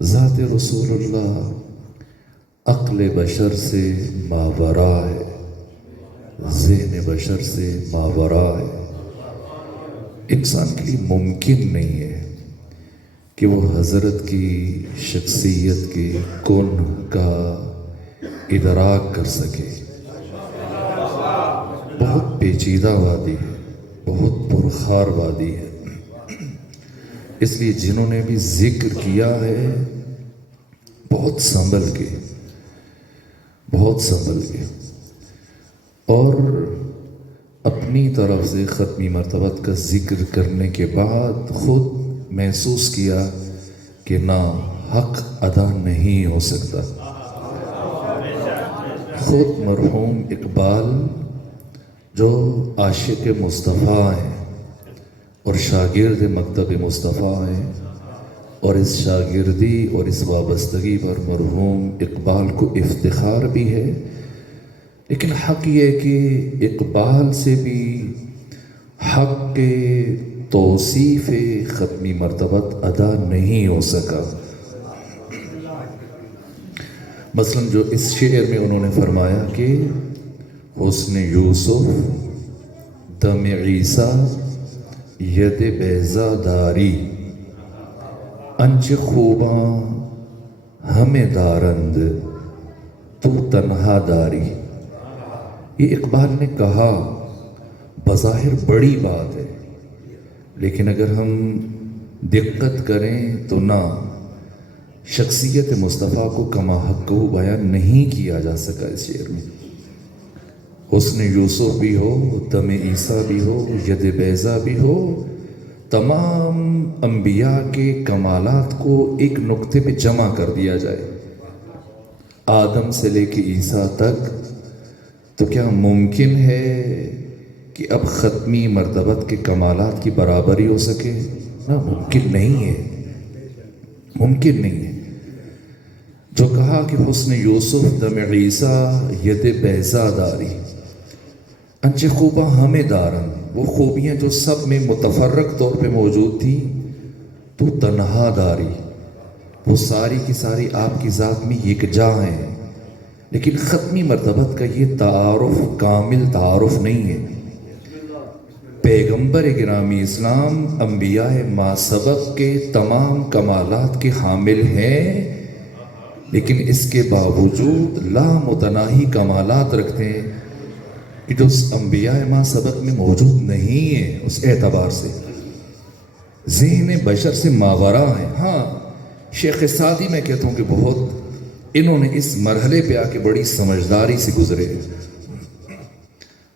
ذات رسول اللہ عقل بشر سے ماورا ہے، ذہن بشر سے ماورا ہے۔ انسان کے لیے ممکن نہیں ہے کہ وہ حضرت کی شخصیت کے کن کا ادراک کر سکے۔ بہت پیچیدہ وادی ہے، بہت پرخار وادی ہے، اس لیے جنہوں نے بھی ذکر کیا ہے بہت سنبھل کے اور اپنی طرف سے ختمی مرتبت کا ذکر کرنے کے بعد خود محسوس کیا کہ نہ حق ادا نہیں ہو سکتا۔ خود مرحوم اقبال جو عاشق مصطفیٰ ہیں اور شاگرد مکتب مصطفیٰ ہیں، اور اس شاگردی اور اس وابستگی پر مرحوم اقبال کو افتخار بھی ہے، لیکن حق یہ کہ اقبال سے بھی حق کے توصیف ختمی مرتبت ادا نہیں ہو سکا۔ مثلا جو اس شعر میں انہوں نے فرمایا کہ حسن یوسف دم عیسیٰ ید بیضا داری، انچ خوباں ہمیں دارند تو تنہا داری۔ یہ اقبال نے کہا، بظاہر بڑی بات ہے، لیکن اگر ہم دقت کریں تو نہ شخصیت مصطفیٰ کو کما حق بیان نہیں کیا جا سکا اس شعر میں۔ حسن یوسف بھی ہو، دم عیسیٰ بھی ہو، ید بیضا بھی ہو، تمام انبیاء کے کمالات کو ایک نقطے پہ جمع کر دیا جائے، آدم سے لے کے عیسیٰ تک، تو کیا ممکن ہے کہ اب ختمی مرتبت کے کمالات کی برابری ہو سکے؟ نہ، ممکن نہیں ہے، ممکن نہیں ہے۔ جو کہا کہ حسن یوسف دم عیسیٰ ید بیضا داری، انچے خوباں ہمیں دارن، وہ خوبیاں جو سب میں متفرق طور پہ موجود تھی، تو تنہا داری، وہ ساری کی ساری آپ کی ذات میں یکجا ہیں، لیکن ختمی مرتبت کا یہ تعارف کامل تعارف نہیں ہے۔ پیغمبر گرامی اسلام انبیاء ما سبق کے تمام کمالات کے حامل ہیں، لیکن اس کے باوجود لامتناہی کمالات رکھتے ہیں کہ جو اس انبیاء ما سبق میں موجود نہیں ہے۔ اس اعتبار سے ذہن بشر سے ماورا ہے۔ ہاں، شیخ سعدی میں کہتا ہوں کہ بہت انہوں نے اس مرحلے پہ آ کے بڑی سمجھداری سے گزرے،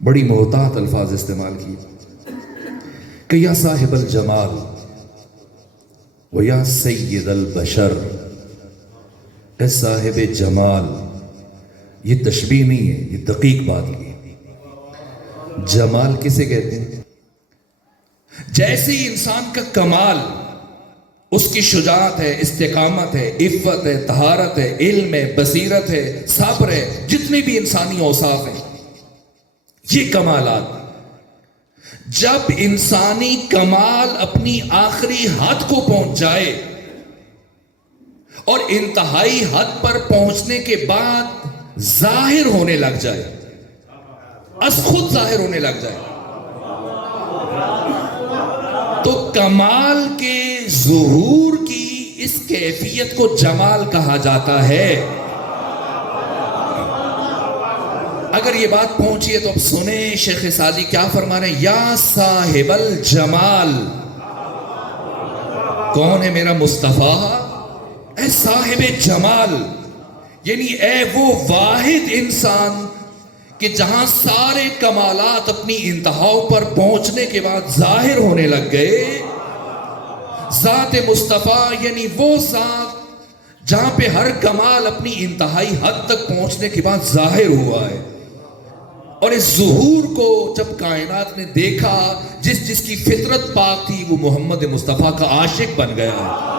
بڑی محتاط الفاظ استعمال کیے کہ یا صاحب الجمال و یا سید البشر، اے صاحب جمال۔ یہ تشبیہ نہیں ہے، یہ دقیق بات ہے۔ جمال کسے کہتے ہیں؟ جیسے انسان کا کمال اس کی شجاعت ہے، استقامت ہے، عفت ہے، طہارت ہے، علم ہے، بصیرت ہے، صبر ہے، جتنے بھی انسانی اوصاف ہیں، یہ کمالات۔ جب انسانی کمال اپنی آخری حد کو پہنچ جائے اور انتہائی حد پر پہنچنے کے بعد ظاہر ہونے لگ جائے، از خود ظاہر ہونے لگ جائے، تو کمال کے ظہور کی اس کیفیت کو جمال کہا جاتا ہے۔ اگر یہ بات پہنچی ہے تو اب سنیں شیخ سعدی کیا فرما رہے ہیں۔ یا صاحب الجمال، کون ہے میرا مصطفیٰ؟ اے صاحب جمال، یعنی اے وہ واحد انسان کہ جہاں سارے کمالات اپنی انتہاؤں پر پہنچنے کے بعد ظاہر ہونے لگ گئے، ذات مصطفیٰ یعنی وہ ذات جہاں پہ ہر کمال اپنی انتہائی حد تک پہنچنے کے بعد ظاہر ہوا ہے، اور اس ظہور کو جب کائنات نے دیکھا، جس کی فطرت پاک تھی وہ محمد مصطفیٰ کا عاشق بن گیا ہے،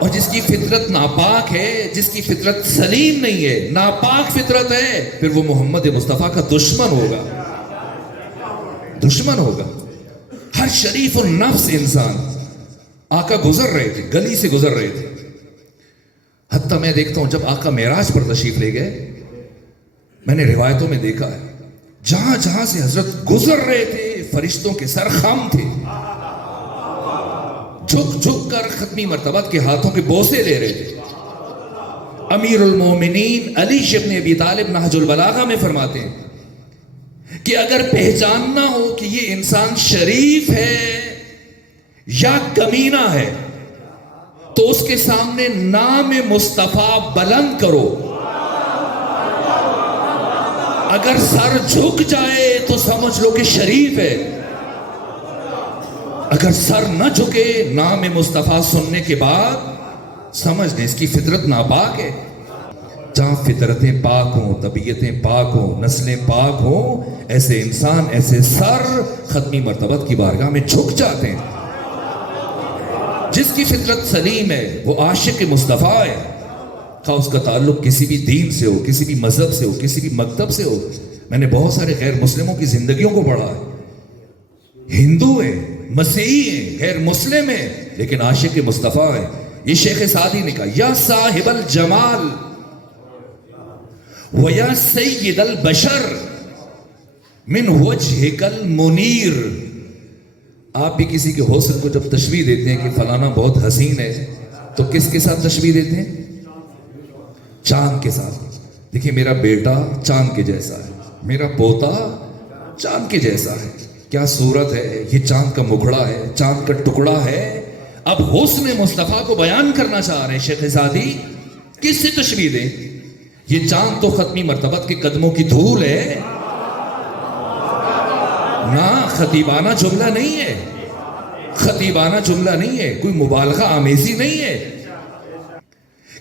اور جس کی فطرت ناپاک ہے، جس کی فطرت سلیم نہیں ہے، ناپاک فطرت ہے، پھر وہ محمد مصطفیٰ کا دشمن ہوگا، دشمن ہوگا۔ ہر شریف النفس انسان آقا گزر رہے تھے، گلی سے گزر رہے تھے. حتیٰ میں دیکھتا ہوں جب آقا معراج پر تشریف لے گئے، میں نے روایتوں میں دیکھا ہے جہاں جہاں سے حضرت گزر رہے تھے فرشتوں کے سر خم تھے، جھک جھک کر ختمی مرتبہ کے ہاتھوں کے بوسے لے رہے تھے. امیر المومنین علی ابن ابی طالب نہج البلاغہ میں فرماتے ہیں کہ اگر پہچاننا ہو کہ یہ انسان شریف ہے یا کمینہ ہے تو اس کے سامنے نام مصطفیٰ بلند کرو. اگر سر جھک جائے تو سمجھ لو کہ شریف ہے، اگر سر نہ جھکے نام مصطفیٰ سننے کے بعد سمجھ لیں اس کی فطرت ناپاک ہے. جہاں فطرتیں پاک ہوں، طبیعتیں پاک ہوں، نسلیں پاک ہوں، ایسے انسان، ایسے سر ختمی مرتبہ کی بارگاہ میں جھک جاتے ہیں. جس کی فطرت سلیم ہے وہ عاشق مصطفیٰ ہے، خواہ اس کا تعلق کسی بھی دین سے ہو، کسی بھی مذہب سے ہو، کسی بھی مکتب سے ہو. میں نے بہت سارے غیر مسلموں کی زندگیوں کو پڑھا ہے، ہندو ہیں، مسیحی ہیں، غیر مسلم ہیں، لیکن عاشق مصطفیٰ ہیں. یہ شیخ سعدی نے کہا یا صاحب الجمال وَيَا سَيِّدَ الْبَشَرِ مِنْ وَجْهِكَ الْمُنِيرِ. آپ بھی کسی کے حسن کو جب تشبیہ دیتے ہیں کہ فلانا بہت حسین ہے تو کس کے ساتھ تشبیہ دیتے ہیں؟ چاند کے ساتھ. دیکھیں میرا بیٹا چاند کے جیسا ہے، میرا پوتا چاند کے جیسا ہے. کیا صورت ہے، یہ چاند کا مکھڑا ہے، چاند کا ٹکڑا ہے. اب حسن مصطفیٰ کو بیان کرنا چاہ رہے ہیں شیخ سعدی، کس سے تشبیہ دیں؟ یہ چاند تو ختمی مرتبت کے قدموں کی دھول ہے نا، خطیبانہ جملہ نہیں ہے، خطیبانہ جملہ نہیں ہے، کوئی مبالغہ آمیزی نہیں ہے.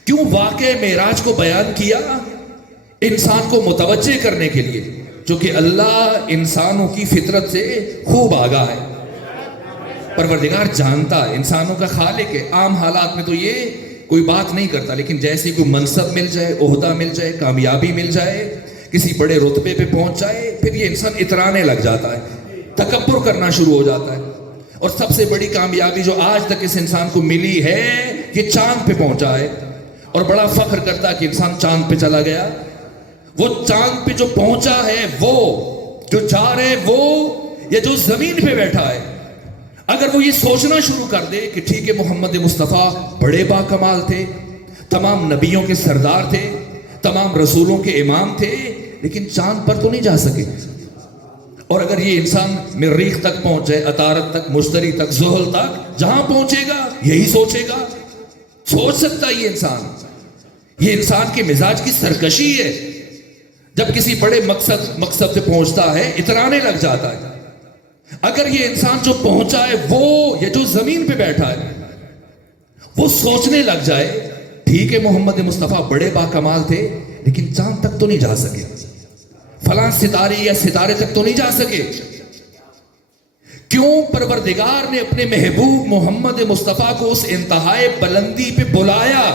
کیوں واقع معراج کو بیان کیا؟ انسان کو متوجہ کرنے کے لیے، جو کہ اللہ انسانوں کی فطرت سے خوب آگاہ ہے. پروردگار جانتا ہے، انسانوں کا خالق ہے. عام حالات میں تو یہ کوئی بات نہیں کرتا، لیکن جیسے کوئی منصب مل جائے، عہدہ مل جائے، کامیابی مل جائے، کسی بڑے رتبے پہ پہنچ جائے، پھر یہ انسان اترانے لگ جاتا ہے، تکبر کرنا شروع ہو جاتا ہے. اور سب سے بڑی کامیابی جو آج تک اس انسان کو ملی ہے یہ چاند پہ پہنچا ہے، اور بڑا فخر کرتا ہے کہ انسان چاند پہ چلا گیا. وہ چاند پہ جو پہنچا ہے، وہ جو جا رہے وہ، یا جو زمین پہ بیٹھا ہے، اگر وہ یہ سوچنا شروع کر دے کہ ٹھیک ہے محمد مصطفیٰ بڑے با کمال تھے، تمام نبیوں کے سردار تھے، تمام رسولوں کے امام تھے، لیکن چاند پر تو نہیں جا سکے. اور اگر یہ انسان مریخ تک پہنچ جائے، عطارد تک، مشتری تک، زحل تک، جہاں پہنچے گا یہی سوچے گا. سوچ سکتا یہ انسان؟ یہ انسان کے مزاج کی سرکشی ہے. جب کسی بڑے مقصد پہ پہنچتا ہے اترانے لگ جاتا ہے. اگر یہ انسان جو پہنچا ہے وہ، یا جو زمین پہ بیٹھا ہے، وہ سوچنے لگ جائے ٹھیک ہے محمد مصطفیٰ بڑے با کمال تھے لیکن چاند تک تو نہیں جا سکے، فلاں ستارے یا ستارے تک تو نہیں جا سکے. کیوں پروردگار نے اپنے محبوب محمد مصطفیٰ کو اس انتہائی بلندی پہ بلایا،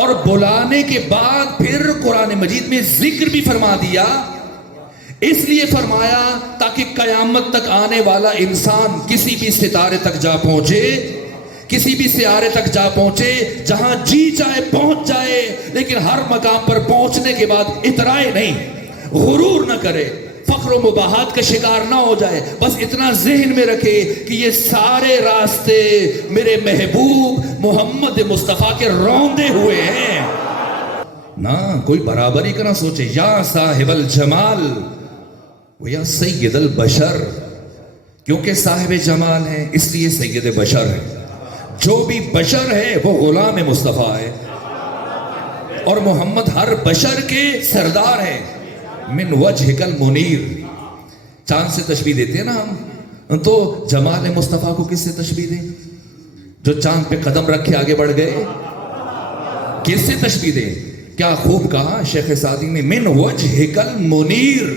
اور بلانے کے بعد پھر قرآن مجید میں ذکر بھی فرما دیا. اس لیے فرمایا تاکہ قیامت تک آنے والا انسان کسی بھی ستارے تک جا پہنچے، کسی بھی سیارے تک جا پہنچے، جہاں جی چاہے پہنچ جائے، لیکن ہر مقام پر پہنچنے کے بعد اترائے نہیں، غرور نہ کرے، فخر و مباحات کا شکار نہ ہو جائے. بس اتنا ذہن میں رکھے کہ یہ سارے راستے میرے محبوب محمد مصطفیٰ کے روندے ہوئے ہیں. نہ کوئی برابری کا نہ سوچے. یا صاحب الجمال یا سید البشر، کیونکہ صاحب جمال ہے اس لیے سید بشر ہے. جو بھی بشر ہے وہ غلام مصطفیٰ ہے، اور محمد ہر بشر کے سردار ہے. من وجہک المنیر. چاند سے تشبیہ دیتے ہیں نا ہم، تو جمال مصطفیٰ کو کس سے تشبیہ دیں؟ جو چاند پہ قدم رکھے آگے بڑھ گئے، کس سے تشبیہ دیں؟ کیا خوب کہا شیخ سعدی نے، من وجہک المنیر.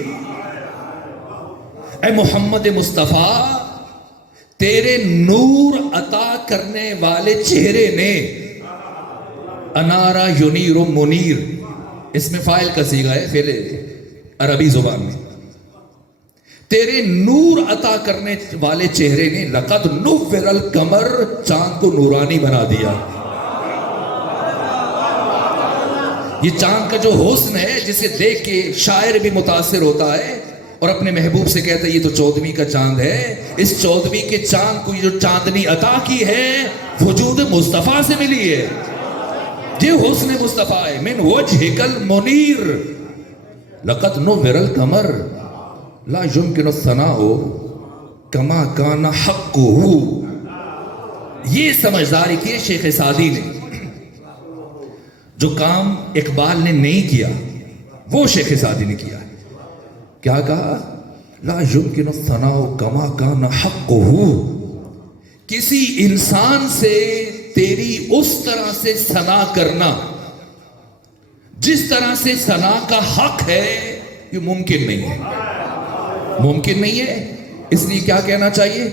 اے محمد مصطفیٰ، تیرے نور عطا کرنے والے چہرے نے، انارا ینیر و منیر، اس میں فاعل کا صیغہ ہے فعل عربی زبان میں. تیرے نور عطا کرنے والے چہرے نے لقد نور القمر چاند کو نورانی بنا دیا. یہ چاند کا جو حسن ہے جسے دیکھ کے شاعر بھی متاثر ہوتا ہے اور اپنے محبوب سے کہتا ہے یہ تو 14ویں کا چاند ہے. اس 14ویں کے چاند کو یہ جو چاندنی عطا کی ہے وجود مصطفیٰ سے ملی ہے. یہ حسن مصطفیٰ ہے. من وجہک المنیر لقد نور القمر لا يمكن الثناء كما كان حقه. یہ سمجھداری کی شیخ سعدی نے. جو کام اقبال نے نہیں کیا وہ شیخ سعدی نے کیا. کیا کہا؟ لا يمكن الثناء كما كان حقه. کسی انسان سے تیری اس طرح سے ثنا کرنا جس طرح سے ثنا کا حق ہے یہ ممکن نہیں ہے. ممکن نہیں ہے. اس لیے کیا کہنا چاہیے؟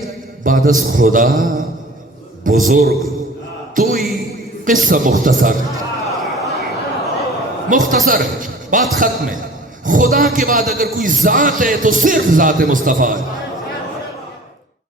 بعد از خدا بزرگ تو ہی قصہ مختصر ہے. بات ختم ہے. خدا کے بعد اگر کوئی ذات ہے تو صرف ذات مصطفیٰ ہے.